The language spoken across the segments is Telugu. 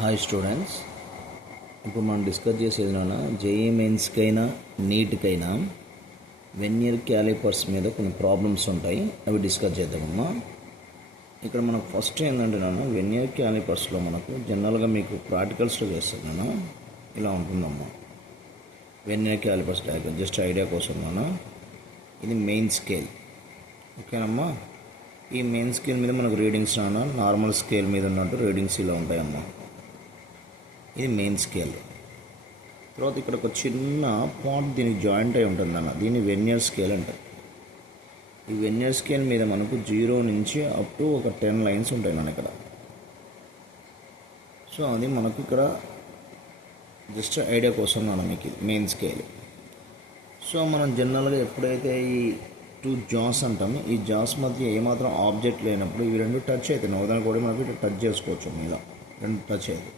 హాయ్ స్టూడెంట్స్, ఇప్పుడు మనం డిస్కస్ చేసేది నాన్న జేఈ మెయిన్స్కైనా నీట్కైనా వెన్నియర్ క్యాలిపర్స్ మీద కొన్ని ప్రాబ్లమ్స్ ఉంటాయి. అవి డిస్కస్ చేద్దామమ్మా. ఇక్కడ మనకు ఫస్ట్ ఏంటంటే నాన్న వెన్నియర్ క్యాలిపర్స్లో మనకు జనరల్గా మీకు ప్రాక్టికల్స్లో చేస్తాను నాన్న ఇలా ఉంటుందమ్మా. Vernier callipers diagram just idea కోసం నాన్న. ఇది మెయిన్ స్కేల్, ఓకేనమ్మా. ఈ మెయిన్ స్కేల్ మీద మనకు రీడింగ్స్ నాన్న నార్మల్ స్కేల్ మీద ఉన్నట్టు రీడింగ్స్ ఇలా ఉంటాయమ్మా. ఇది మెయిన్ స్కేల్. తర్వాత ఇక్కడ ఒక చిన్న పాయింట్ దీనికి జాయింట్ అయి ఉంటుంది అన్న, దీన్ని వెన్నియర్ స్కేల్ అంటారు. ఈ వెన్నియర్ స్కేల్ మీద మనకు 0 నుంచి అప్ టు ఒక 10 లైన్స్ ఉంటాయి మన ఇక్కడ. సో అది మనకు ఇక్కడ జస్ట్ ఐడియా కోసం నాన్న మీకు మెయిన్ స్కేల్. సో మనం జనరల్గా ఎప్పుడైతే ఈ 2 జాస్ అంటామో, ఈ జాస్ మధ్య ఏమాత్రం ఆబ్జెక్ట్ లేనప్పుడు ఇవి రెండు టచ్ అవుతాయి. నోదాన్ని కూడా మనకు ఇట్లా టచ్ చేసుకోవచ్చు, మీద రెండు టచ్ అవుతాయి.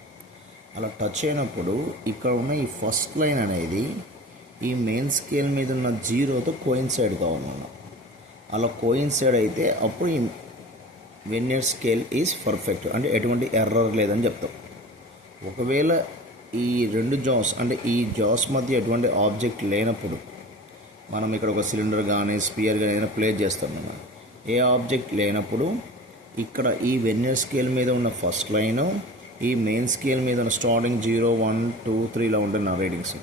అలా టచ్ అయినప్పుడు ఇక్కడ ఉన్న ఈ ఫస్ట్ లైన్ అనేది ఈ మెయిన్ స్కేల్ మీద ఉన్న 0తో కోయిన్సైడ్ కావాలన్నా. అలా కోయిన్సైడ్ అయితే అప్పుడు ఈ వెన్నియర్ స్కేల్ ఈజ్ పర్ఫెక్ట్, అంటే ఎటువంటి ఎర్రర్ లేదని చెప్తాం. ఒకవేళ ఈ రెండు జాస్ అంటే ఈ జాస్ మధ్య ఎటువంటి ఆబ్జెక్ట్ లేనప్పుడు మనం ఇక్కడ ఒక సిలిండర్ కానీ స్పియర్ కానీ ఏదైనా ప్లేస్ చేస్తాం మనం. ఏ ఆబ్జెక్ట్ లేనప్పుడు ఇక్కడ ఈ వెన్నియర్ స్కేల్ మీద ఉన్న ఫస్ట్ లైను ఈ మెయిన్ స్కేల్ మీద ఉన్న స్టార్టింగ్ 0, 1, 2, 3 ఇలా ఉంటుంది నా రీడింగ్స్.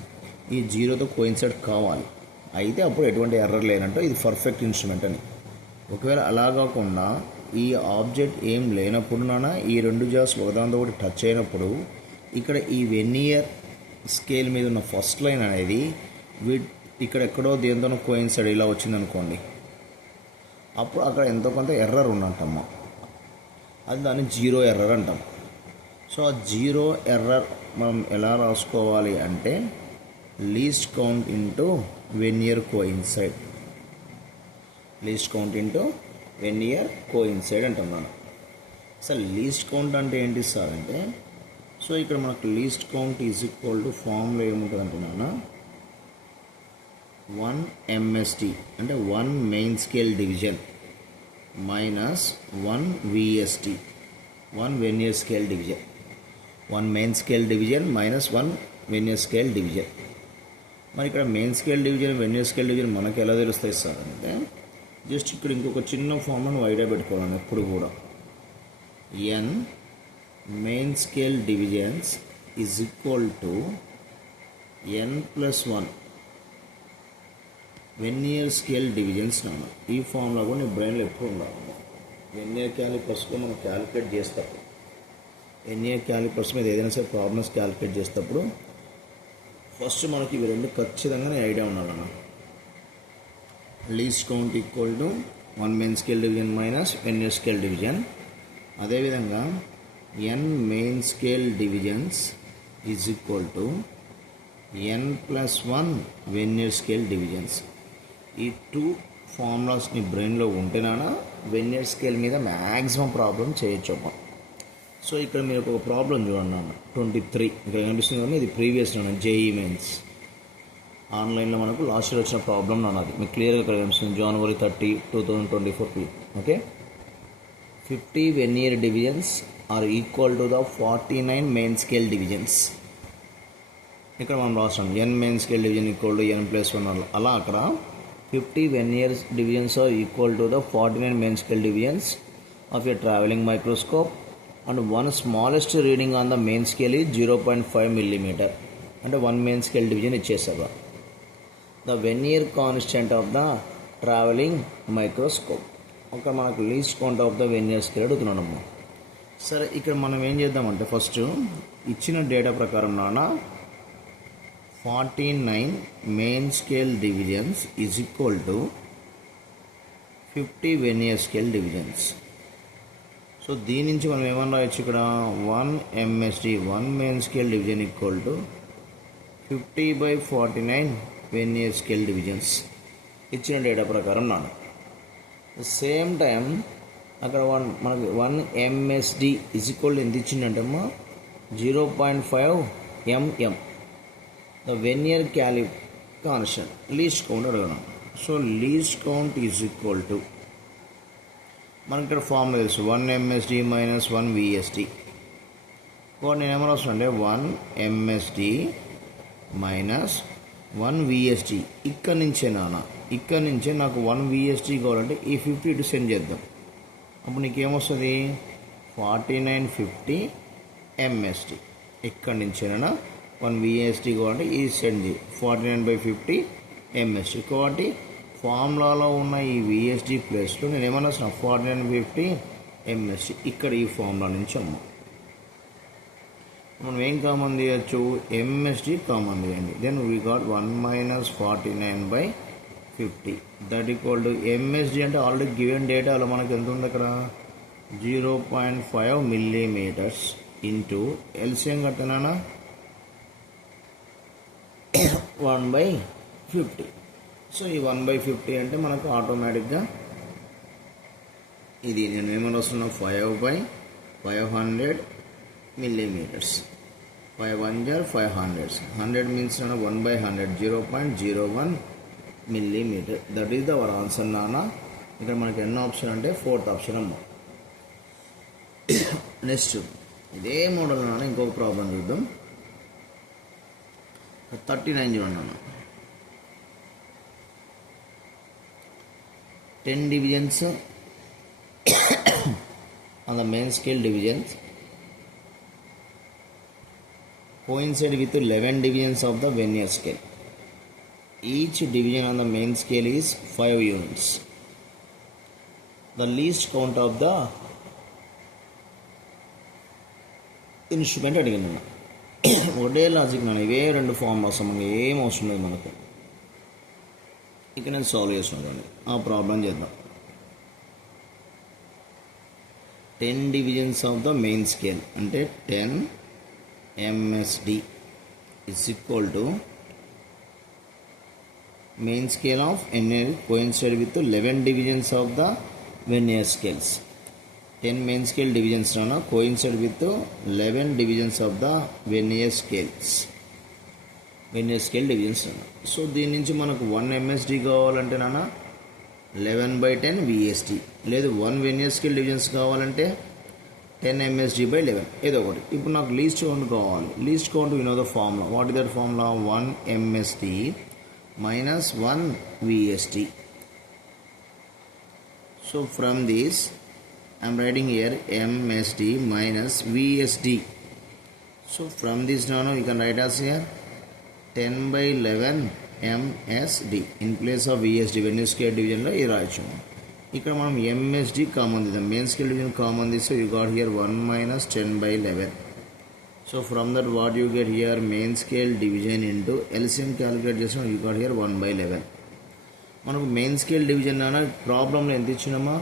ఈ 0తో కోయిన్సైడ్ కావాలి, అయితే అప్పుడు ఎటువంటి ఎర్రర్ లేనంటే ఇది పర్ఫెక్ట్ ఇన్స్ట్రుమెంట్ అని. ఒకవేళ అలా కాకుండా ఈ ఆబ్జెక్ట్ ఏం లేనప్పుడు నాన్న ఈ రెండు జాస్ ఒకదానితో ఒకటి టచ్ అయినప్పుడు ఇక్కడ ఈ వెన్నియర్ స్కేల్ మీద ఉన్న ఫస్ట్ లైన్ అనేది ఇక్కడ ఎక్కడో దేనితోనో కోయిన్సైడ్ ఇలా వచ్చిందనుకోండి, అప్పుడు అక్కడ ఎంతో కొంత ఎర్రర్ ఉన్నట్టమ్మా. అది దాన్ని 0 ఎర్రర్ అంటాం. సో ఆ 0 ఎర్రర్ మనం ఎలా రాసుకోవాలి అంటే least count into vernier coincide. Least count into vernier coincide అంటాం మనం. అసలు లీస్ట్ కౌంట్ అంటే ఏంటి సార్ అంటే, సో ఇక్కడ మనకు least count is equal to formula ఏముంటుంది అంటే నాన్న 1 MSD అంటే 1 main scale division minus 1 VSD 1 vernier scale division. 1 main scale division minus 1 vernier scale division. మరి ఇక్కడ main scale division vernier scale division మనకు ఎలా తెలుస్తాయి సార్ అంటే, జస్ట్ ఇక్కడ ఇంకొక చిన్న ఫార్ములాను ఐడియా పెట్టుకోవాలని ఎప్పుడు కూడా. N main scale divisions is equal to N+1 vernier scale divisions నాన్న. ఈ ఫార్ములా కూడా నీ బ్రెయిన్లో ఎప్పుడు ఉండాలి. వెన్నియర్ క్యాలిపర్స్లో మనం క్యాలిక్యులేట్ చేసేటప్పుడు, వెన్నియర్ క్యాలిపర్స్ మీద ఏదైనా సరే ప్రాబ్లమ్స్ క్యాలిక్యులేట్ చేసేటప్పుడు ఫస్ట్ మనకి ఇవి రెండు ఖచ్చితంగా ఐడియా ఉండాలన్న. Least count equal to 1 main scale division minus vernier scale division. అదేవిధంగా N main scale divisions is equal to N+1 vernier scale divisions. ఈ 2 ఫార్ములాస్ని బ్రెయిన్లో ఉంటేనా వెన్నియర్ స్కేల్ మీద మ్యాక్సిమం ప్రాబ్లం చేయొచ్చు అమ్మా. సో ఇక్కడ మీరు ఒక ప్రాబ్లం చూడండి అన్న 23 ఇక్కడ కనిపిస్తుంది కానీ ఇది ప్రీవియస్ నాన్న జేఈ మెయిన్స్ ఆన్లైన్లో మనకు లాస్ట్ ఇయర్ వచ్చిన ప్రాబ్లం నాన్న. అది మీకు క్లియర్గా ఇక్కడ కనిపిస్తుంది January 30, 2024. Okay, 50 vernier divisions are equal to the 49 main scale divisions. ఇక్కడ మనం రాస్తాం N main scale division equal to N+1 అలా అక్కడ 50 vernier divisions are equal to the 49 main scale divisions of a travelling microscope and 1 smallest reading on the main scale is 0.5 millimeter. అంటే 1 మెయిన్ స్కేల్ డివిజన్ ఇచ్చేసారు. The vernier constant of the travelling microscope. ఒక మనకు least count of the vernier scale అడుగుతున్నాడమ్మా. సరే, ఇక్కడ మనం ఏం చేద్దామంటే ఫస్ట్ ఇచ్చిన డేటా ప్రకారం నాన్న 49 main scale divisions is equal to 50 vernier scale divisions. So దీని నుంచి మనం ఏమన్నా రాయొచ్చు ఇక్కడ 1 MSD 1 main scale division equal to 50/49 vernier scale divisions ఇచ్చిన డేటా ప్రకారం నాన్న. సేమ్ టైం అక్కడ మనకి 1 MSD ఈజ్ ఈక్వల్ టు ఎంత ఇచ్చిందంటే అమ్మా 0.5 mm. The vernier calliper constant least count అడగడం. So least count is equal to మనకి ఇక్కడ ఫార్ములా తెలుసు 1 MSD - 1 VSD. కాబట్టి నేను ఏమైనా వస్తుంది అంటే 1 MSD మైనస్ 1 VSD. ఇక్కడ నుంచే నాకు 1 VSD కావాలంటే ఈ 50 ఇటు సెండ్ చేద్దాం. అప్పుడు నీకేమొస్తుంది 4950 MSD. ఇక్కడ నుంచేనా 1 VSD కావాలంటే ఈ సెండ్ చేయి 49/50 MSD. కాబట్టి ఫార్ములాలో ఉన్న ఈ VSD ప్లేస్లో నేను ఏమన్నా 4950 MSD ఇక్కడ ఈ ఫార్ములా నుంచి అమ్మ మనం ఏం కామన్ తీయచ్చు, MSD కామన్ తీయండి. Then we got 1 - 49/50 that equal to MSD అంటే ఆల్రెడీ గివెన్ డేటా అలా మనకి ఎంత ఉంది అక్కడ 0.5 millimeters ఇంటూ ఎల్సిఎం కట్టనా 1/50. సో ఈ 1/50 అంటే మనకు ఆటోమేటిక్గా ఇది నేను ఏమని వస్తున్నా 5/500 millimeters. 5 1 500. 100 means 1/100 0.01 millimeter. That is our answer నాన్న. ఇక్కడ మనకి ఎన్నో ఆప్షన్ అంటే 4th ఆప్షన్ అమ్మ. నెక్స్ట్ ఇదే మోడల్ నాన్న ఇంకొక ప్రాబ్లం చూద్దాం. 39 చూడండి అన్న. 10 divisions on the main scale divisions coincide with 11 divisions of the vernier scale. Each division on the main scale is 5 units. The least count of the instrument అడిగింది. ఒకటే లాజిక్ నాన్న, ఇవే 2 ఫార్ములాస్ మనకి ఏం అవసరం లేదు మనకు. ఇక్కడ నేను సాల్వ్ చేస్తున్నాను, ఆ ప్రాబ్లం చేద్దాం. 10 divisions of the main scale అంటే 10 MSD is equal to main scale of NL coincide with 11 divisions of the vernier scales. 10 main scale divisions coincide with 11 divisions of the vernier scales. Vernier scale divisions. So దీని నుంచి మనకు 1 MSD కావాలంటే నాన్న 11/10 VSD, లేదు 1 vernier scale divisions కావాలంటే 10 MSD/11 ఏదో ఒకటి. ఇప్పుడు నాకు లీస్ట్ కౌంట్ కావాలి. Least count you know the formula. What is that formula? 1 MSD minus 1 VSD. So from this I am writing here MSD minus VSD. So from this now you can write as here 10/11 MSD in place of VSD vernier scale division లో ఇది రాయొచ్చు. ఇక్కడ మనం MSD కామన్ తీద్దాం. మెయిన్ స్కేల్ డివిజన్ కామన్ తీస్తే you got here 1 - 10/11. So from that what you get here main scale division into LCM calculate చేసిన యూ గాట్ హియర్ 1/11. మనకు మెయిన్ స్కేల్ డివిజన్ అన్న ప్రాబ్లంలో ఎంత ఇచ్చినామా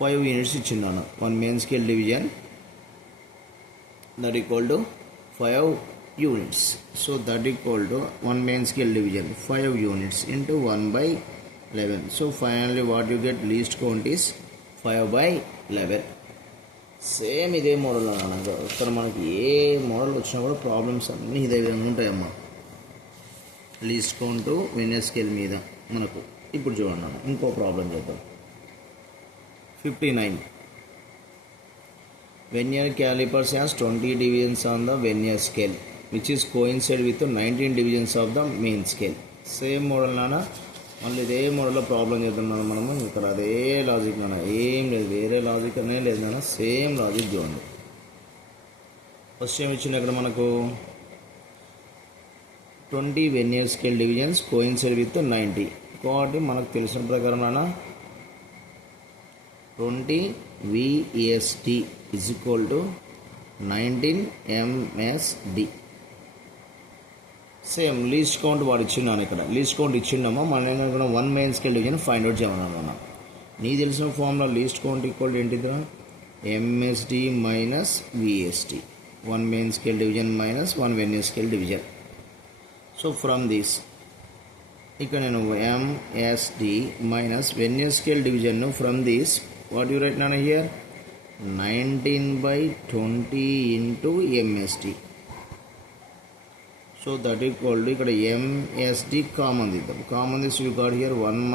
5 units ఇచ్చిందన్న. 1 main scale division that equal to 5 units. So that equal to 1 main scale division 5 units into 1/11. So finally what you get least count is 5/11. Same ఇదే మోడల్ అన్న. ఇక్కడ మనకి ఏ మోడల్ వచ్చినా కూడా ప్రాబ్లమ్స్ అన్నీ ఇదే విధంగా ఉంటాయమ్మా. లీస్ట్ కౌంట్ వెర్నియర్ స్కేల్ మీద మనకు. ఇప్పుడు చూడండి అన్న ఇంకో ప్రాబ్లం చేద్దాం. 59 vernier calipers has 20 divisions on the vernier scale which is coincide with 19 divisions of the main scale. Same model నాన్న, మళ్ళీ ఇదే మోడల్లో ప్రాబ్లం చేద్దాం మనము. ఇక్కడ అదే లాజిక్ నాన్న, ఏం లేదు, వేరే లాజిక్ అనే లేదు నాన్న, సేమ్ లాజిక్ చూడండి. ఫస్ట్ ఏమి ఇచ్చింది అక్కడ మనకు 20 vernier scale divisions coincide with 90. కాబట్టి మనకు తెలిసిన ప్రకారం నాన్న 20 VSD is equal to 19 MSD. Same least count వాడు ఇచ్చిండాను. ఇక్కడ లీస్ట్ కౌంట్ ఇచ్చిండమో మనం ఏంటంటే 1 main scale division find out చేయమన్నా. నీ తెలిసిన ఫార్ములా లీస్ట్ కౌంట్ ఈక్వల్ ఏంటిదా MSD minus VSD. 1 main scale division minus 1 vernier scale division. So from this ఇక్కడ నేను MSD minus vernier scale division from this what you write నాన్న here 19/20 into MSD. So that equal to ఇక్కడ MSD కామన్ తీద్దాం. కామన్ తీసి you got here 1 -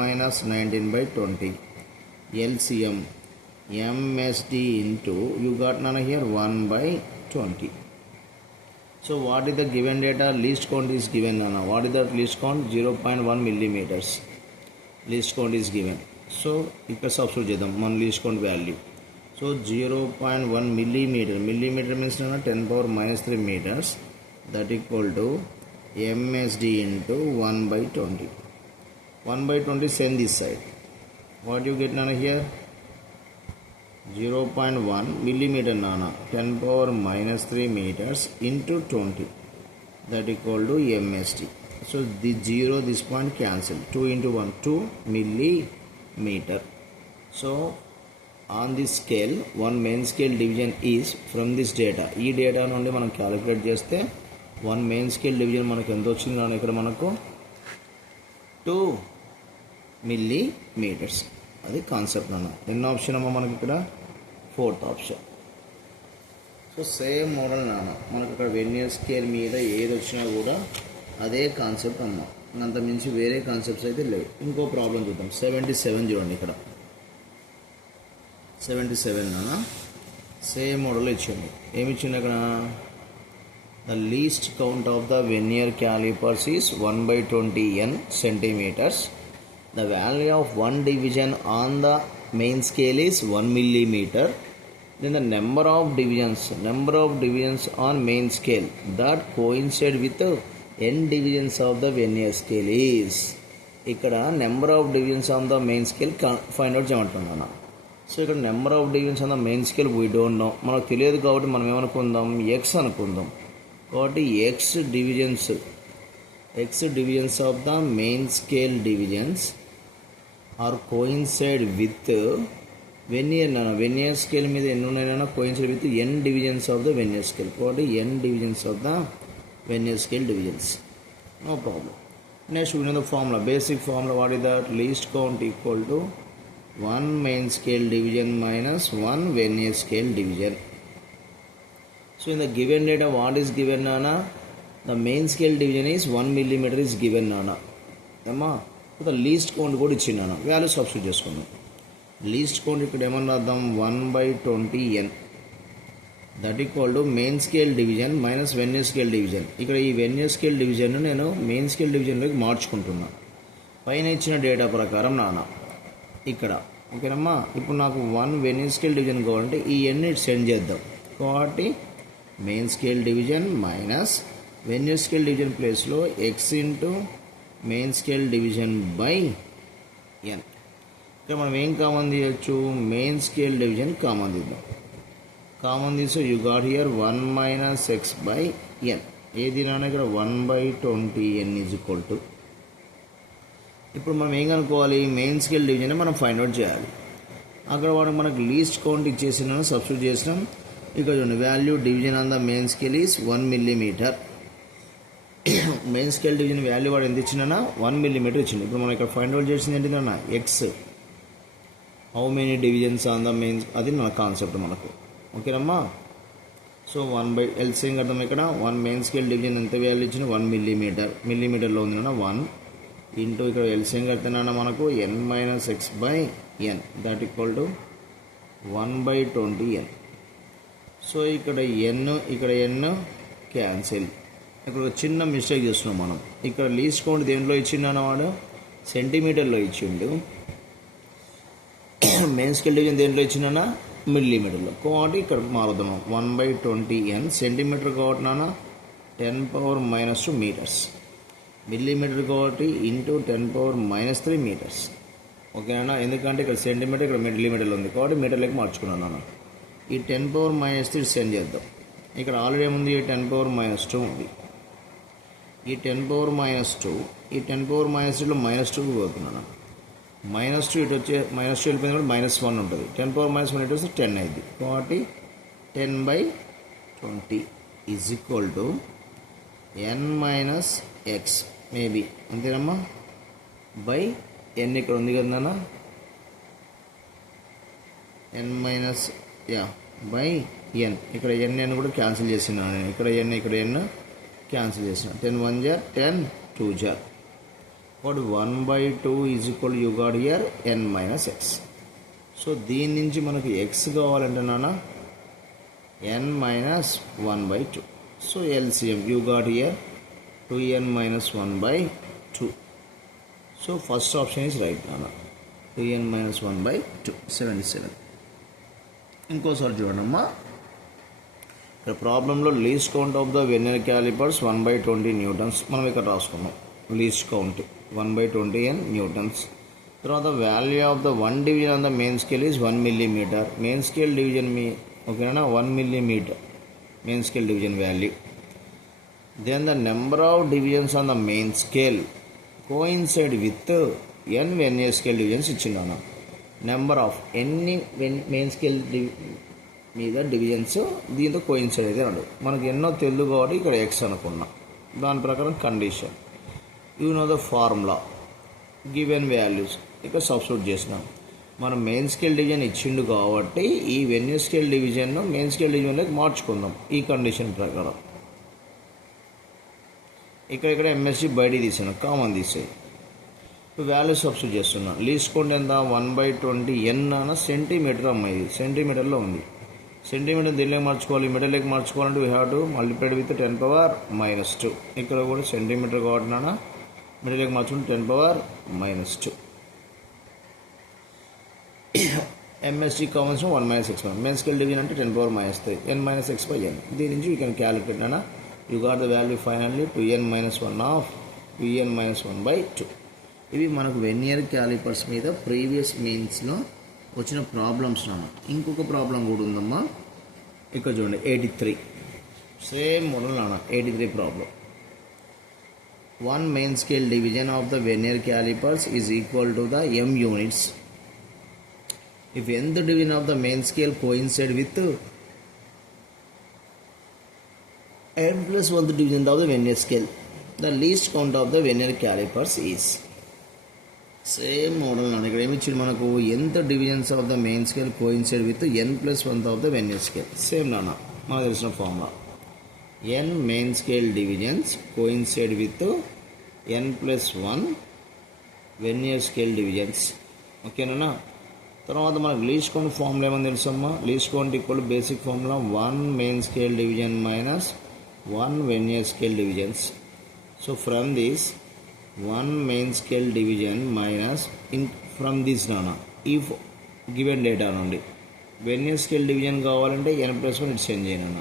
19/20 LCM MSD into you got నాన్న here 1/20. So what is the given data? Least count is given అన్న. What is the least count? 0.1 millimeters least count is given. సో ఇక్కడ సబ్స్టిట్యూట్ చేద్దాం మన least count value. So 0.1 millimeter, millimeter means 10⁻³ meters, that equal to MSD into 1/20. 1/20 send this side. What you get nana here? 0.1 millimeter nana, 10⁻³ meters into 20, that equal to MSD. So the 0, this point cancel. 2 into 1, 2 millimeter. So on this scale, one main scale division is from this data. ఈ డేటా నుండి మనం క్యాలిక్యులేట్ చేస్తే వన్ మెయిన్ స్కేల్ డివిజన్ మనకు ఎంత వచ్చింది నాన్న? ఇక్కడ మనకు 2 millimeters. అది కాన్సెప్ట్ నాన్న. ఎన్నో ఆప్షన్ అమ్మ మనకి ఇక్కడ? 4th option. So same model నాన్న, మనకు ఇక్కడ వెర్నియర్ స్కేల్ మీద ఏది వచ్చినా కూడా అదే కాన్సెప్ట్ అమ్మ. అంత మించి వేరే కాన్సెప్ట్స్ అయితే లేవు. ఇంకో ప్రాబ్లం చూద్దాం. 77 చూడండి. ఇక్కడ 77 నాన్న సేమ్ మోడల్ ఇచ్చింది. ఏమి ఇచ్చింది అక్కడ? The least count of the vernier callipers is 1/20 n centimeters. The value of one division on the main scale is 1 millimeter. Then the number of divisions on main scale that coincide with n divisions of the vernier scale is. ఇక్కడ number of divisions on the main scale find out చేయమంటున్నాను. సో ఇక్కడ number of divisions on the main scale we don't know, మనకు తెలియదు కాబట్టి మనం ఏమనుకుందాం? ఎక్స్ అనుకుందాం. కాబట్టి x divisions of the main scale divisions are coincide with vernier scale మీద ఎన్ని ఉన్నాయన్నా coincide with n divisions of the vernier scale. కాబట్టి n divisions of the vernier scale divisions. No problem. Next we know the formula, basic formula. What is that? Least count equal to 1 main scale division minus 1 vernier scale division. So in the given data, what is given nana? The main scale division is 1 millimeter is given nana. Amma the least count కూడా ఇచ్చింది nana. వాల్యూ సబ్స్టిట్యూట్ చేసుకుందాం. లీస్ట్ కౌంట్ ఇక్కడ ఏమన్నా రాద్దాం? 1/20 n, that equal to main scale division minus vernier scale division. ఇక్కడ ఈ వెర్నియర్ స్కేల్ డివిజన్ నేను మెయిన్ స్కేల్ డివిజన్లోకి మార్చుకుంటున్నా పైన ఇచ్చిన డేటా ప్రకారం నాన్న. ఇక్కడ ఓకేనమ్మా. ఇప్పుడు నాకు 1 వెర్నియర్ స్కేల్ డివిజన్ కావాలంటే ఈ n సెండ్ చేద్దాం. కాబట్టి main scale division minus vernier scale division ప్లేస్లో x into main scale division by n. ఇక్కడ మనం ఏం కామన్ తీయచ్చు? మెయిన్ స్కేల్ డివిజన్ కామన్ తీద్దాం. కామన్ తీస్తే you got here 1 minus x by n. ఏది నాన్న? ఇక్కడ 1/20 n ఈజ్ ఈక్వల్ టు. ఇప్పుడు మనం ఏం కనుక్కోవాలి? మెయిన్ స్కేల్ డివిజన్ మనం ఫైండ్ అవుట్ చేయాలి. అక్కడ మనకు లీస్ట్ కౌంట్ ఇచ్చేసిన సబ్స్టిట్యూట్ చేసినాం. ఇక్కడ చూడండి, value division on the main scale is 1 millimeter. Main scale division value వాడు ఎంత ఇచ్చినా 1 millimeter ఇచ్చింది. ఇప్పుడు మనం ఇక్కడ ఫైండ్ అవుట్ చేసింది ఏంటిదన్న? X. How many divisions on the main, అది మన కాన్సెప్ట్ మనకు. ఓకేనమ్మా. సో 1/LCM కడతాం. ఇక్కడ 1 మెయిన్ స్కేల్ డివిజన్ ఎంత వాల్యూ ఇచ్చిన? 1 millimeter. మిల్లీమీటర్లో ఉంది 1 ఇంటూ ఇక్కడ LCM కడితేనా మనకు n minus x by n, that equal to 1/20 n. So ఇక్కడ n క్యాన్సిల్. ఇక్కడ ఒక చిన్న మిస్టేక్ చేస్తున్నాం మనం. ఇక్కడ లీస్ట్ కౌంట్ దేంట్లో ఇచ్చిండు అన్నవాడు? సెంటీమీటర్లో ఇచ్చిండు. మెయిన్ స్కేల్ డివిజన్ దేంట్లో ఇచ్చిండన్నా? మిల్లీమీటర్లో. కాబట్టి ఇక్కడ మారుద్దాం. 1/20 n సెంటీమీటర్ కాబట్టి నాన్న 10⁻² మీటర్స్. మిల్లీమీటర్ కాబట్టి ఇంటూ 10⁻³ మీటర్స్. ఓకేనా? ఎందుకంటే ఇక్కడ సెంటీమీటర్, ఇక్కడ మిల్లీమీటర్లో ఉంది కాబట్టి మీటర్లోకి మార్చుకున్నాను నాన్న. ఈ 10⁻³ సెండ్ చేద్దాం. ఇక్కడ ఆల్రెడీ ఏముంది? 10⁻² ఉంది. ఈ 10⁻², ఈ 10⁻²లో -2 పోతున్నాను. -2 ఇటు వచ్చే -2 వెళ్ళిపోయింది కూడా -1 ఉంటుంది. 10⁻1 ఇటు వస్తే 10 అయింది. కాబట్టి 10/20 is equal to n minus x maybe, అంతేనమ్మా, బై n. ఇక్కడ ఉంది కదా నాన్న, n మైనస్ బై n. ఇక్కడ n కూడా క్యాన్సిల్ చేస్తున్నాను నేను. ఇక్కడ n క్యాన్సిల్ చేసిన. 10 1 jar 10 2 jar. What 1/2 is equal you got here n minus x. So దీని నుంచి మనకు x కావాలంటే నాన్న n minus 1/2. So LCM you got here 2n minus 1 by 2. So first option is right now. 2n minus 1 by 2, 77. ఇంకోసారి చూడమ్మా, ఇక్కడ ప్రాబ్లంలో least count of the vernier calipers 1/20 newtons మనం ఇక్కడ రాసుకున్నాం. Least count 1/20 newtons. తర్వాత value of the 1 division on the main scale is 1 millimetre. Main scale division ఓకేనా 1 millimetre main scale division value. Then the number of divisions on the main scale coincide with n vernier scale divisions ఇచ్చిందన్న. నెంబర్ ఆఫ్ ఎన్ని మెయిన్ స్కేల్ మీద డివిజన్స్ దీంతో కోయిన్సైడ్ అయితే అన్నాడు. మనకు ఎన్నో తెలుగు కాబట్టి ఇక్కడ ఎక్స్ అనుకున్నాం. దాని ప్రకారం condition you know the formula given values ఇక్కడ సబ్స్టిట్యూట్ చేసినాం. మనం మెయిన్ స్కేల్ డివిజన్ ఇచ్చిండు కాబట్టి ఈ వెర్నియర్ స్కేల్ డివిజన్ను మెయిన్ స్కేల్ డివిజన్లోకి మార్చుకుందాం ఈ కండిషన్ ప్రకారం. ఇక్కడ ఎంఎస్జీ బయటికి తీసాను, కామన్ తీసేది. ఇప్పుడు వాల్యూ సబ్స్టిట్యూట్ చేస్తున్నాను. లీస్ట్ కౌంట్ ఎంత 1/20 n అన్న సెంటీమీటర్ అమ్మ. ఇది సెంటీమీటర్లో ఉంది. సెంటీమీటర్ దీనిలోకి మార్చుకోవాలి, మీటర్లోకి మార్చుకోవాలంటే we have to multiplied with 10⁻². ఇక్కడ కూడా సెంటీమీటర్ కాబట్టి నాన్న మీటర్లోకి మార్చుకుంటే 10⁻². MSG commons 1 - x main scale division అంటే 10⁻³ n - x/n. దీని నుంచి యూ కెన్ క్యాలిక్యులేట్ అన్న. You got the value finally 2n - 1 ఆఫ్ 2n - 1/2. ఇవి మనకు వెర్నియర్ క్యాలిపర్స్ మీద ప్రీవియస్ మెయిన్స్లో వచ్చిన ప్రాబ్లమ్స్ నాన్న. ఇంకొక ప్రాబ్లం కూడా ఉందమ్మా, ఇక్కడ చూడండి 83. సేమ్ మోడల్ నాన్న 83 problem. 1 main scale division of the vernier callipers is equal to the m units. If nth division of the main scale coincide with n plus 1th division of the vernier scale, the least count of the vernier calipers is. Same model నాన్న. ఇక్కడ ఏమి ఇచ్చింది మనకు nth divisions of the main scale coincide with n plus 1th of the vernier scale. Same నాన్న మనకు తెలిసిన formula. n main scale divisions coincide with n plus 1 vernier scale divisions. ఓకేనా. తర్వాత మనకు లీస్ట్ కౌంట్ ఫార్ములా ఏమని తెలుసమ్మా. Least count equal basic formula 1 main scale division minus 1 vernier scale divisions. So from this 1 main scale division minus from this నానా ఇఫ్ గివెన్ డేటా నుండి వెర్నియర్ స్కేల్ డివిజన్ కావాలంటే n plus 1 ఇటు సెండ్ చేయను అన్న.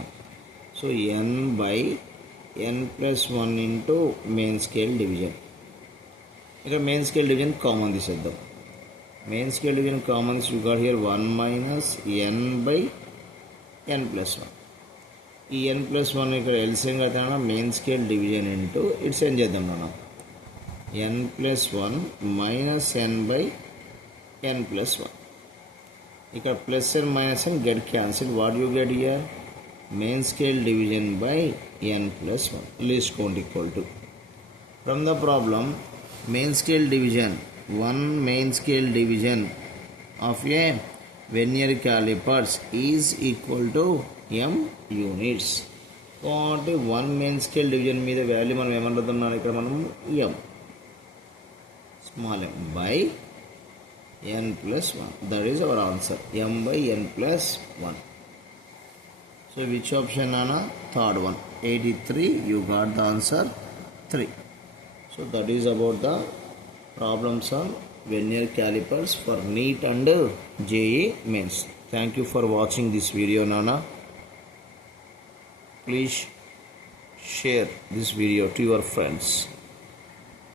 So n/n plus 1 into main scale division. ఇక్కడ మెయిన్ స్కేల్ డివిజన్ కామన్ తీసేద్దాం. Main scale division Commons you got here 1 - n/n plus 1. ఈ n plus 1 ఇక్కడ ఎల్సిఎం అయితే మెయిన్ స్కేల్ డివిజన్ ఇంటూ ఇటు సెండ్ చేద్దాం మనం. n plus 1 minus n/n plus 1. ఇక్కడ plus and minus and get cancel. What you get here main scale division by n plus 1. Least count equal to from the problem main scale division 1 main scale division of a vernier calipers is equal to m units. కాబట్టి 1 మెయిన్ స్కేల్ డివిజన్ మీద వాల్యూ మనం ఏమంటున్నాం ఇక్కడ మనం m small m by n plus 1. That is our answer m/n plus 1. So which option నానా third one 83. You got the answer 3. So that is about the problems on vernier calipers for NEET and JEE mains. Thank you for watching this video nana. Please share this video to your friends.